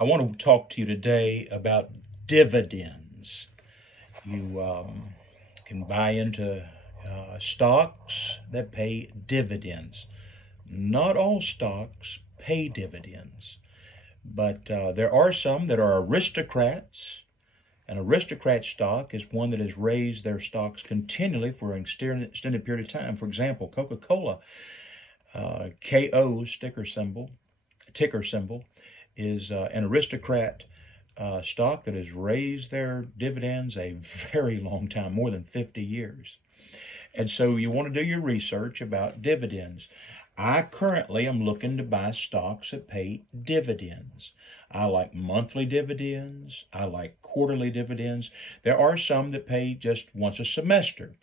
I want to talk to you today about dividends. You can buy into stocks that pay dividends. Not all stocks pay dividends, but there are some that are aristocrats. An aristocrat stock is one that has raised their stocks continually for an extended period of time. For example, Coca-Cola, KO ticker symbol, is an aristocrat stock that has raised their dividends a very long time, more than 50 years. And so you want to do your research about dividends. I currently am looking to buy stocks that pay dividends. I like monthly dividends. I like quarterly dividends. There are some that pay just once a semester.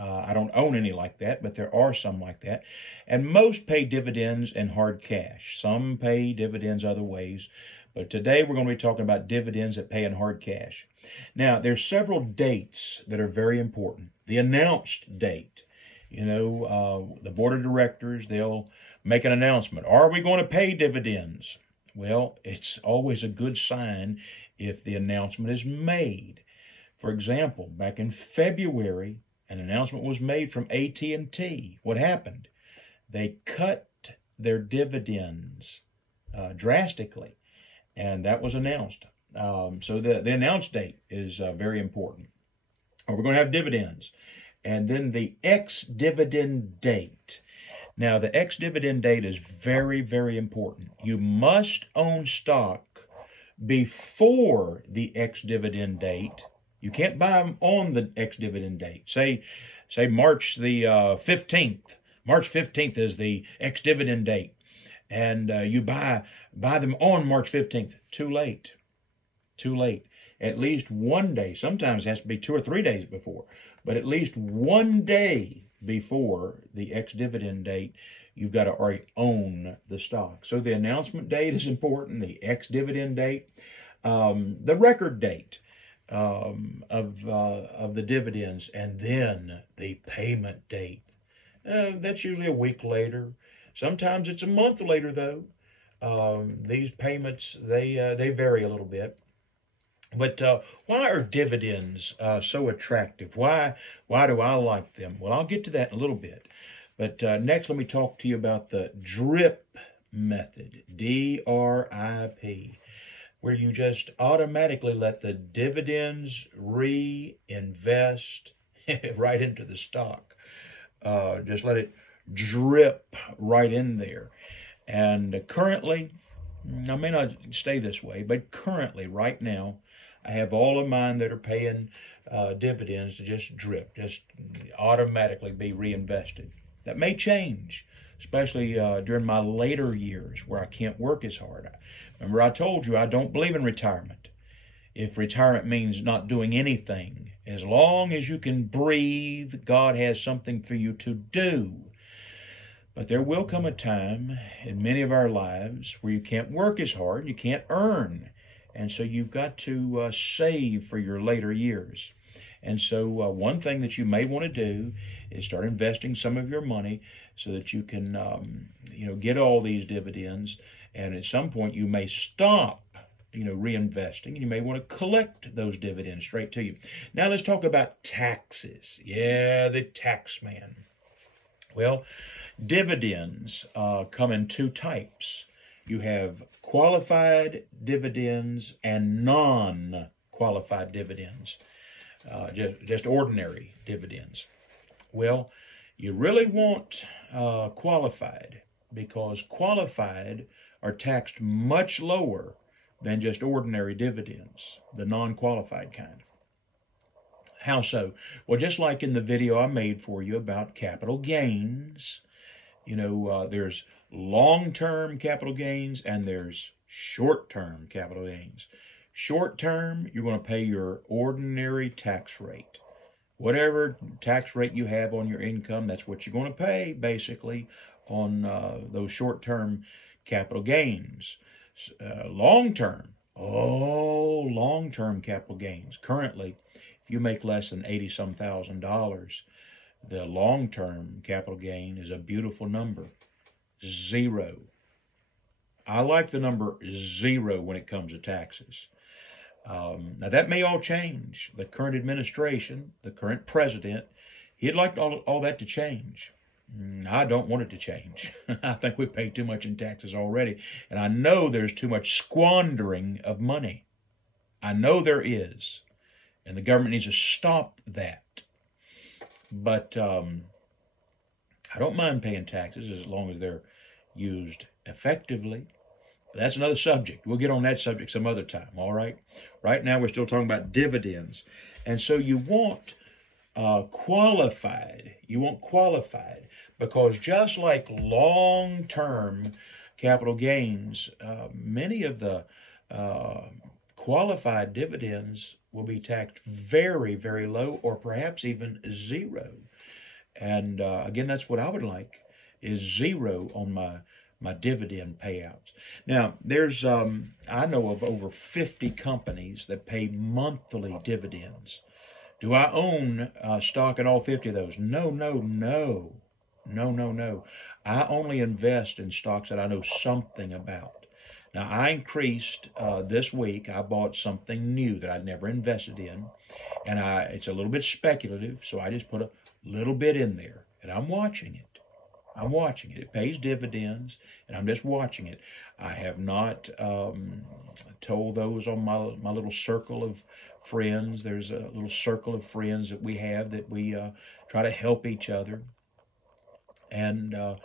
I don't own any like that, but there are some like that. And most pay dividends in hard cash. Some pay dividends other ways. But today we're going to be talking about dividends that pay in hard cash. Now, there's several dates that are very important. The announced date. You know, the board of directors, they'll make an announcement. Are we going to pay dividends? Well, it's always a good sign if the announcement is made. For example, back in February, an announcement was made from AT&T. What happened? They cut their dividends drastically, and that was announced. So the announced date is very important. We're going to have dividends. And then the ex-dividend date. Now, the ex-dividend date is very, very important. You must own stock before the ex-dividend date. You can't buy them on the ex-dividend date. Say March the 15th. March 15th is the ex-dividend date. And you buy them on March 15th. Too late. Too late. At least one day. Sometimes it has to be 2 or 3 days before. But at least one day before the ex-dividend date, you've got to already own the stock. So the announcement date is important, the ex-dividend date, the record date of the dividends, and then the payment date. That's usually a week later. Sometimes it's a month later, though. These payments, they vary a little bit. But why are dividends so attractive? Why do I like them? Well, I'll get to that in a little bit. But next, let me talk to you about the DRIP method, D-R-I-P, where you just automatically let the dividends reinvest right into the stock. Just let it drip right in there. And currently, I may not stay this way, but currently, right now, I have all of mine that are paying dividends to just drip, just automatically be reinvested. That may change, especially during my later years where I can't work as hard. Remember, I told you I don't believe in retirement. If retirement means not doing anything, as long as you can breathe, God has something for you to do. But there will come a time in many of our lives where you can't work as hard, you can't earn. And so you've got to save for your later years. And so one thing that you may want to do is start investing some of your money so that you can, get all these dividends. And at some point you may stop, reinvesting. And you may want to collect those dividends straight to you. Now let's talk about taxes. Yeah, the tax man. Well, dividends come in two types. You have qualified dividends and non-qualified dividends, just ordinary dividends. Well, you really want qualified because qualified are taxed much lower than just ordinary dividends, the non-qualified kind. How so? Well, just like in the video I made for you about capital gains, there's long-term capital gains and there's short-term capital gains. Short-term, you're going to pay your ordinary tax rate. Whatever tax rate you have on your income, that's what you're going to pay, basically, on those short-term capital gains. Long-term capital gains. Currently, if you make less than $80-some thousand, the long-term capital gain is a beautiful number. 0. I like the number 0 when it comes to taxes. Now, that may all change. The current administration, the current president, he'd like all that to change. I don't want it to change. I think we pay too much in taxes already. And I know there's too much squandering of money. I know there is. And the government needs to stop that. But I don't mind paying taxes as long as they're used effectively. But that's another subject. We'll get on that subject some other time, all right? Right now we're still talking about dividends. And so you want qualified. You want qualified because just like long-term capital gains, many of the qualified dividends will be taxed very, very low or perhaps even 0. And again, that's what I would like is 0 on my dividend payouts. Now, there's, I know of over 50 companies that pay monthly dividends. Do I own stock in all 50 of those? No, no, no. No, no, no. I only invest in stocks that I know something about. Now, I increased this week. I bought something new that I'd never invested in. And it's a little bit speculative, so I just put a little bit in there. And I'm watching it. I'm watching it. It pays dividends, and I'm just watching it. I have not told those on my little circle of friends. There's a little circle of friends that we have that we try to help each other. And I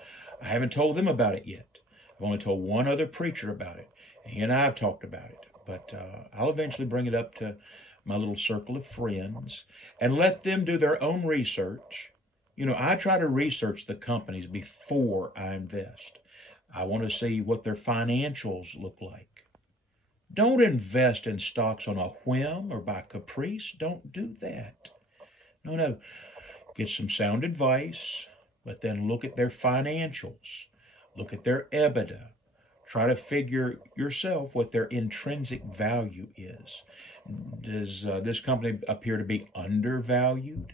haven't told them about it yet. I've only told one other preacher about it. He and I have talked about it. But I'll eventually bring it up to my little circle of friends and let them do their own research. You know, I try to research the companies before I invest. I want to see what their financials look like. Don't invest in stocks on a whim or by caprice. Don't do that. No, no. Get some sound advice, but then look at their financials. Look at their EBITDA. Try to figure yourself what their intrinsic value is. Does this company appear to be undervalued?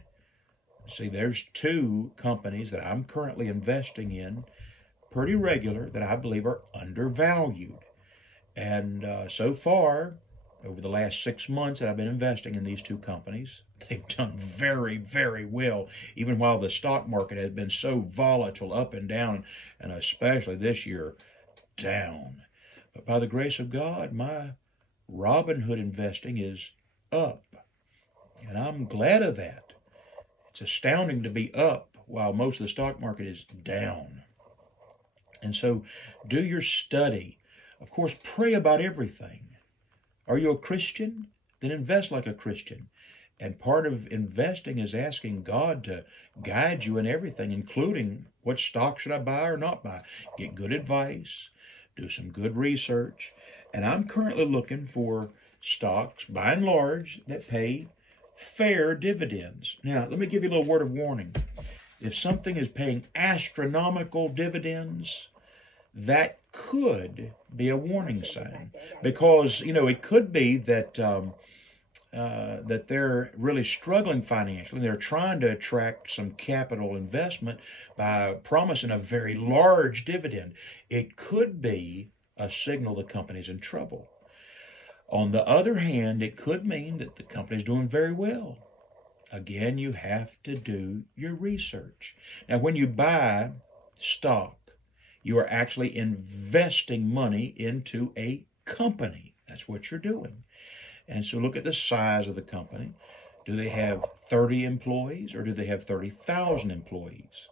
See, there's 2 companies that I'm currently investing in pretty regular that I believe are undervalued. And so far, over the last 6 months that I've been investing in these 2 companies, they've done very, very well, even while the stock market has been so volatile up and down, and especially this year, down. But by the grace of God, my Robinhood investing is up, and I'm glad of that. It's astounding to be up while most of the stock market is down. And so do your study. Of course, pray about everything. Are you a Christian? Then invest like a Christian. And part of investing is asking God to guide you in everything, including what stock should I buy or not buy. Get good advice. Do some good research. And I'm currently looking for stocks, by and large, that pay fair dividends. Now, let me give you a little word of warning. If something is paying astronomical dividends, that could be a warning sign. Because, you know, it could be that that they're really struggling financially. They're trying to attract some capital investment by promising a very large dividend. It could be a signal the company's in trouble. On the other hand, it could mean that the company's doing very well. Again, you have to do your research. Now, when you buy stock, you are actually investing money into a company. That's what you're doing. And so look at the size of the company. Do they have 30 employees or do they have 30,000 employees?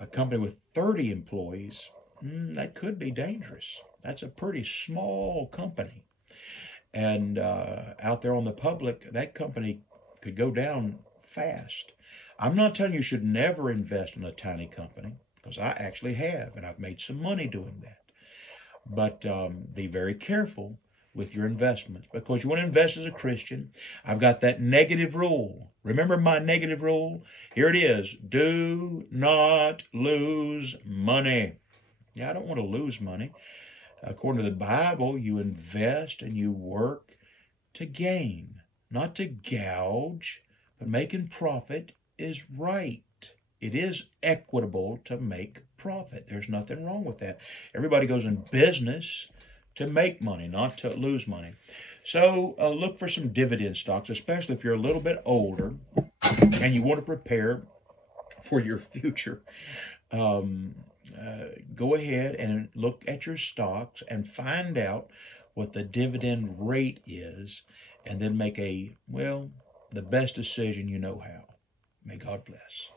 A company with 30 employees, that could be dangerous. That's a pretty small company. And out there on the public, that company could go down fast. I'm not telling you should never invest in a tiny company, because I actually have, and I've made some money doing that. But be very careful with your investments, because you want to invest as a Christian. I've got that negative rule. Remember my negative rule? Here it is. Do not lose money. Yeah, I don't want to lose money. According to the Bible, you invest and you work to gain, not to gouge, but making profit is right. It is equitable to make profit. There's nothing wrong with that. Everybody goes in business to make money, not to lose money. So look for some dividend stocks, especially if you're a little bit older and you want to prepare for your future. Go ahead and look at your stocks and find out what the dividend rate is, and then make the best decision you know how. May God bless.